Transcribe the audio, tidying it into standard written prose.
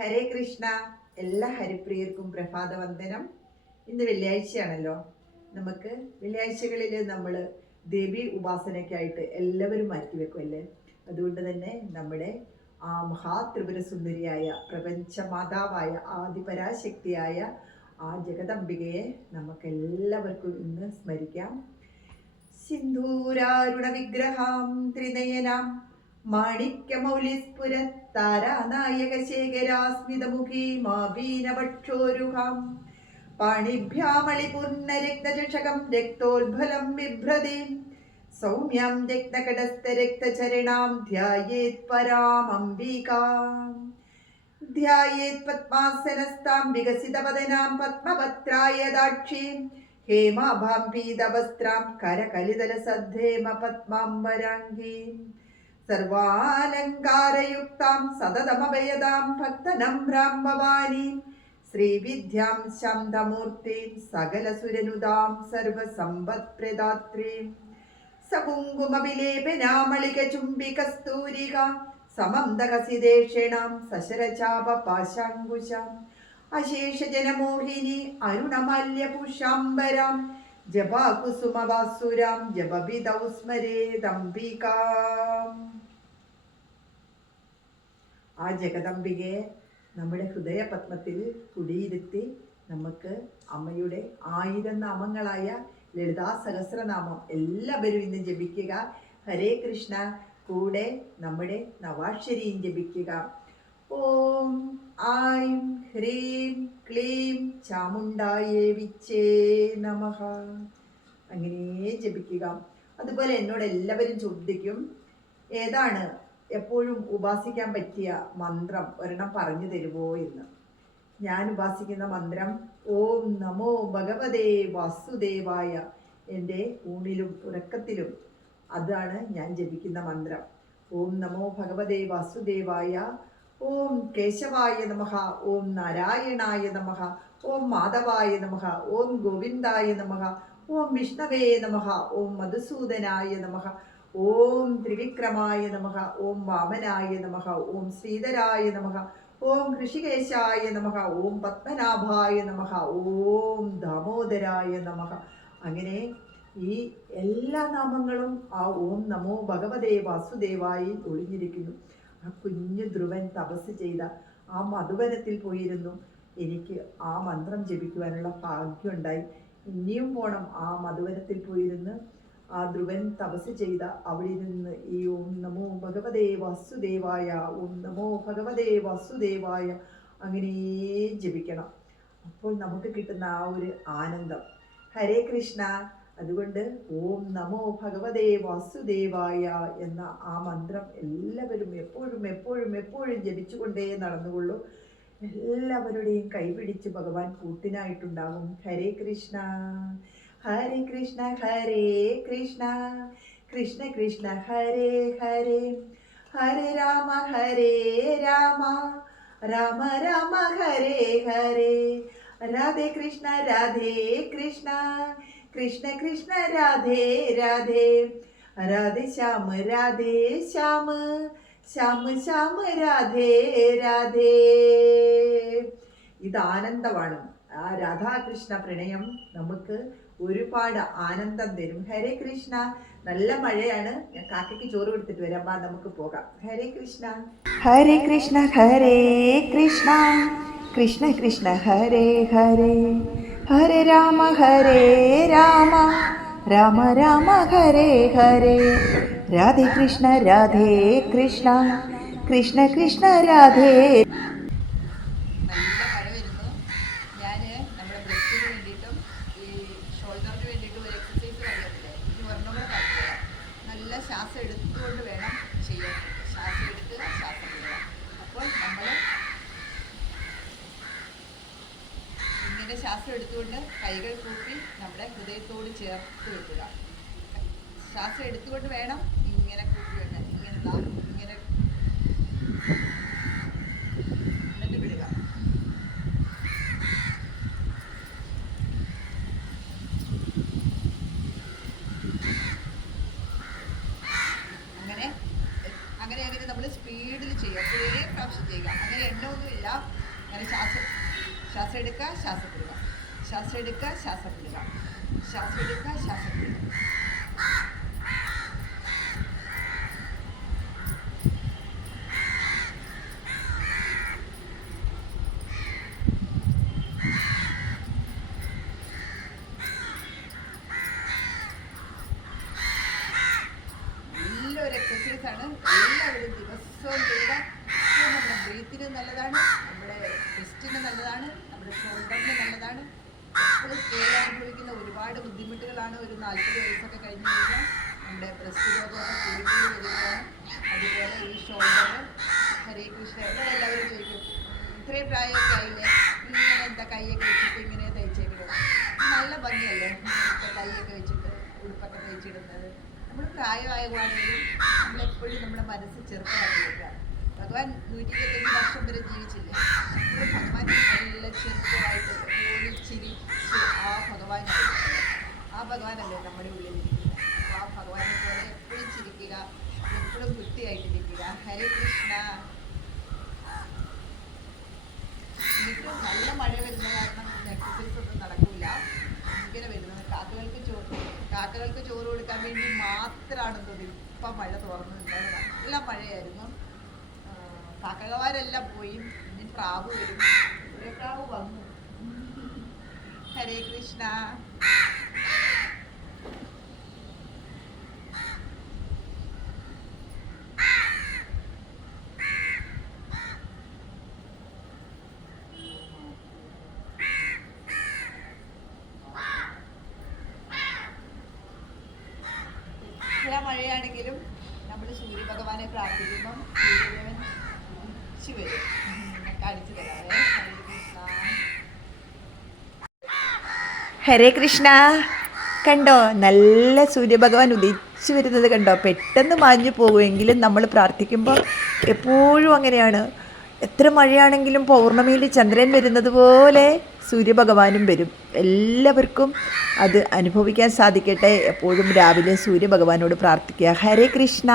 ഹരേ കൃഷ്ണ. എല്ലാ ഹരിപ്രിയർക്കും പ്രഭാതവന്ദനം. ഇന്ന് വെള്ളിയാഴ്ചയാണല്ലോ. നമുക്ക് വെള്ളിയാഴ്ചകളിൽ നമ്മൾ ദേവി ഉപാസനയ്ക്കായിട്ട് എല്ലാവരും മാറ്റിവെക്കുമല്ലേ. അതുകൊണ്ട് തന്നെ നമ്മുടെ ആ മഹാത്രിപുര സുന്ദരിയായ പ്രപഞ്ചമാതാവായ ആദിപരാശക്തിയായ ആ ജഗദംബികയെ നമുക്കെല്ലാവർക്കും ഇന്ന് സ്മരിക്കാം. സിന്ധൂരാരുണ വിഗ്രഹാം ത്രിനയനാം മാണിക്യമൗലിസ്ഫുരത്താരാനായകശേഖരാസ്മിതമുഖീ മാപീനവക്ഷോരുഹാം പാണിഭ്യാമളിപൂർണ്ണരക്തചഷകം രക്തോത്ഫലം ബിഭ്രതീം സൗമ്യാം രക്തകടസ്ഥരക്തചരണാം ധ്യായേത് പരാമംബികാം. ധ്യായേത് പദ്മാസനസ്ഥാം വികസിതവദനാം പത്മപത്രായദാക്ഷീം ഹേമാഭാം പീതവസ്ത്രാം കരകലിതലസദ്ധേമ പത്മാംബരാംഗീം സർവാലങ്കാരയുക്താം സതതമഭയദാം ഭക്തനമ്രാം ഭവാനീം ശ്രീവിദ്യാം ശാന്തമൂർത്തിം സകലസുരനുദാം സർവസമ്പത്പ്രദാത്രീം സകുങ്കുമവിലേപനാമളികചുംബികസ്തൂരിക സമന്തകസിദേഷണാം സശരചാപപാശാങ്കുശാം അശേഷജനമോഹിനി അരുണമാല്യപുഷാംബരാം ജപാകുസുമവാസുരാം ജപവിദൗ സ്മരേദംബികാം. ആ ജഗദംബികയെ നമ്മുടെ ഹൃദയപത്മത്തിൽ കുടിയിരുത്തി നമുക്ക് അമ്മയുടെ 1000 നാമങ്ങളായ ലളിതാ സഹസ്രനാമം എല്ലാവരും ഇന്ന് ജപിക്കുക. ഹരേ കൃഷ്ണ. കൂടെ നമ്മുടെ നവാക്ഷരിയും ജപിക്കുക. ഓം ഐം ഹ്രീം ക്ലീം ചാമുണ്ടായേ വിച്ചേ നമഃ. അങ്ങനെ ജപിക്കുക. അതുപോലെ എന്നോട് എല്ലാവരും ചോദിക്കും, ഏതാണ് എപ്പോഴും ഉപാസിക്കാൻ പറ്റിയ മന്ത്രം ഒരെണ്ണം പറഞ്ഞു തരുമോ എന്ന്. ഞാൻ ഉപാസിക്കുന്ന മന്ത്രം ഓം നമോ ഭഗവതേ വാസുദേവായ. എൻ്റെ ഊണിലും ഉറക്കത്തിലും അതാണ് ഞാൻ ജപിക്കുന്ന മന്ത്രം. ഓം നമോ ഭഗവതേ വാസുദേവായ. ഓം കേശവായ നമഃ. ഓം നാരായണായ നമഃ. ഓം മാധവായ നമഃ. ഓം ഗോവിന്ദായ നമഃ. ഓം വിഷ്ണവേ നമഃ. ഓം മധുസൂദനായ നമഃ. ഓം ത്രിവിക്രമായ നമഃ. ഓം വാമനായ നമഃ. ഓം ശ്രീധരായ നമഃ. ഓം ഋഷികേശായ നമഃ. ഓം പത്മനാഭായ നമഃ. ഓം ദാമോദരായ നമഃ. അങ്ങനെ ഈ എല്ലാ നാമങ്ങളും ആ ഓം നമോ ഭഗവതേ വാസുദേവായി ഒളിഞ്ഞിരിക്കുന്നു. ആ കുഞ്ഞു ധ്രുവൻ തപസ് ചെയ്ത ആ മധുവനത്തിൽ പോയിരുന്നു. എനിക്ക് ആ മന്ത്രം ജപിക്കുവാനുള്ള ഭാഗ്യമുണ്ടായി. ഇനിയും പോണം ആ മധുവനത്തിൽ പോയിരുന്ന് ആ ധ്രുവൻ തപസ് ചെയ്ത അവിടെ നിന്ന് ഈ ഓം നമോ ഭഗവതേ വാസുദേവായ, ഓം നമോ ഭഗവതേ വാസുദേവായ അങ്ങനെ ജപിക്കണം. അപ്പോൾ നമുക്ക് കിട്ടുന്ന ആ ഒരു ആനന്ദം. ഹരേ കൃഷ്ണ. അതുകൊണ്ട് ഓം നമോ ഭഗവതേ വാസുദേവായ എന്ന ആ മന്ത്രം എല്ലാവരും എപ്പോഴും എപ്പോഴും എപ്പോഴും ജപിച്ചുകൊണ്ടേ നടന്നുകൊള്ളൂ. എല്ലാവരുടെയും കൈപിടിച്ച് ഭഗവാൻ കൂട്ടിനായിട്ടുണ്ടാകും. ഹരേ കൃഷ്ണ. ഹരേ കൃഷ്ണ ഹരേ കൃഷ്ണ കൃഷ്ണ കൃഷ്ണ ഹരേ ഹരേ ഹരേ രാമ രാമ രാമ രാമ ഹരേ ഹരേ രാധേ കൃഷ്ണ കൃഷ്ണ കൃഷ്ണ കൃഷ്ണ രാധേ രാധേ രാധേ ശ്യാമ ശ്യാമ ശ്യാമ ശ്യാമ രാധേ രാധേ. ഇത് ആനന്ദമാണ്. ആ രാധാകൃഷ്ണ പ്രണയം നമുക്ക് ഒരുപാട് ആനന്ദം തരും. ഹരേ കൃഷ്ണ. നല്ല മഴയാണ്. ഞാൻ കാക്കയ്ക്ക് ചോറ് കൊടുത്തിട്ട് വരാം. നമുക്ക് പോകാം. ഹരേ കൃഷ്ണ. ഹരേ കൃഷ്ണ ഹരേ കൃഷ്ണ കൃഷ്ണ കൃഷ്ണ ഹരേ ഹരേ ഹരേ രാമ രാമ രാമ രാമ ഹരേ ഹരേ രാധേ കൃഷ്ണ കൃഷ്ണ കൃഷ്ണ കൃഷ്ണ രാധേ. നല്ല മഴ വരുന്നു. ഞാൻ നമ്മുടെ ബ്രസ്റ്റിന് വേണ്ടിയിട്ടും ഈ ഷോൾഡറിന് വേണ്ടിയിട്ടും ഒരു എക്സസൈസ് പറഞ്ഞിട്ടില്ലേ, ഇനി ഒരെണ്ണം കൂടെ കാണിക്കുക. നല്ല ശ്വാസം എടുത്തുകൊണ്ട് വേണം ചെയ്യാൻ. ശ്വാസം എടുക്കുക, ശ്വാസം വിടുക. അപ്പോൾ നമ്മൾ ഇങ്ങനെ ശ്വാസം എടുത്തുകൊണ്ട് കൈകൾ കൂപ്പി നമ്മുടെ ഹൃദയത്തോട് ചേർത്ത് വെക്കുക. ശ്വാസം എടുത്തുകൊണ്ട് വേണം ഇങ്ങനെ കൂപ്പി വെക്കാൻ. ഇങ്ങനെ ഇങ്ങനെ എന്നിട്ട് വിടുക. അങ്ങനെ അങ്ങനെ നമ്മൾ സ്പീഡിൽ ചെയ്യുക. ഒരേ പ്രാവശ്യം ചെയ്യുക. അങ്ങനെ എണ്ണമൊന്നുമില്ല. അങ്ങനെ ശ്വാസം എടുക്കുക, ശ്വാസം വിടുക, ശ്വാസം എടുക്കുക, ശ്വാസം വിടുക, ശ്വാസം എടുക്കുക, ശ്വാസം വിടുക. നല്ലൊരു എക്സസൈസാണ്, എല്ലാവരും ദിവസവും ചെയ്യുക. നമ്മുടെ ബ്രീത്തിന് നല്ലതാണ്, നമ്മുടെ ചെസ്റ്റിന് നല്ലതാണ്, നമ്മുടെ ഷോൾഡറിന് നല്ലതാണ്. എപ്പോഴും സ്ത്രീകൾ അനുഭവിക്കുന്ന ഒരുപാട് ബുദ്ധിമുട്ടുകളാണ്. ഒരു 40 വയസ്സൊക്കെ കഴിഞ്ഞ് കഴിഞ്ഞാൽ നമ്മുടെ ബ്രസ്റ്റ് രോഗമൊക്കെ കൂടി വരികയാണ്. അതുപോലെ ഈ ഷോൾഡർ, ഹരേ കൃഷ്ണ, എല്ലാവരും ചോദിക്കും ഇത്രയും പ്രായമൊക്കെ ആയില്ലേ, ഇങ്ങനെ എന്താ കൈയൊക്കെ വെച്ചിട്ട് ഇങ്ങനെ തയ്ച്ചേക്കുന്നത്? നല്ല ഭംഗിയല്ലേ കൈയൊക്കെ വെച്ചിട്ട് ഉടുപ്പൊക്കെ തയ്ച്ചിടുന്നത്. നമ്മൾ പ്രായമാകുവാണെങ്കിലും നമ്മളെപ്പോഴും നമ്മുടെ മനസ്സ് ചെറുപ്പമാക്കി വെക്കുക. ഭഗവാൻ 125 വർഷം വരെ ജീവിച്ചില്ലേ? ഭഗവാൻ നല്ല ചെറുപ്പമായിട്ട് ചിരിച്ച് ആ ഭഗവാനായിട്ട്, ആ ഭഗവാനല്ലേ നമ്മുടെ ഉള്ളിലിരിക്കുന്നത്. അപ്പോൾ ആ ഭഗവാനെ പോലെ എപ്പോഴും ചിരിക്കുക, എപ്പോഴും വൃത്തിയായിട്ടിരിക്കുക. ഹരേ കൃഷ്ണ. എന്നിട്ട് നല്ല മഴ വരുന്ന കാരണം എക്സസൈസ് ഒന്നും നടക്കില്ല. ഇങ്ങനെ വരുന്നത് കാക്കകൾക്ക് ചോറ് കൊടുക്കാൻ വേണ്ടി മാത്രമാണ് തോന്നി. ഇപ്പം മഴ തുറന്നു നിന്നത്, നല്ല മഴയായിരുന്നു. കാക്കകമാരെല്ലാം പോയി, ഇനി പ്രാവ് വരും. ഒരു പ്രാവ് വന്നു. ഹരേ കൃഷ്ണ. എത്ര മഴയാണെങ്കിലും നമ്മൾ സൂര്യഭഗവാനെ പ്രാർത്ഥിക്കുമ്പം സൂര്യദേവൻ ഉദിച്ചു വരും. കാണിച്ചു തരാവേ. ഹരേ കൃഷ്ണ. കണ്ടോ, നല്ല സൂര്യഭഗവാൻ ഉദിച്ചു വരുന്നത് കണ്ടോ? പെട്ടെന്ന് മാഞ്ഞു പോകുമെങ്കിലും നമ്മൾ പ്രാർത്ഥിക്കുമ്പോൾ എപ്പോഴും അങ്ങനെയാണ്. എത്ര മഴയാണെങ്കിലും പൗർണമിയിൽ ചന്ദ്രൻ വരുന്നത് പോലെ സൂര്യഭഗവാനും വരും. എല്ലാവർക്കും അത് അനുഭവിക്കാൻ സാധിക്കട്ടെ. എപ്പോഴും രാവിലെ സൂര്യഭഗവാനോട് പ്രാർത്ഥിക്കുക. ഹരേ കൃഷ്ണ.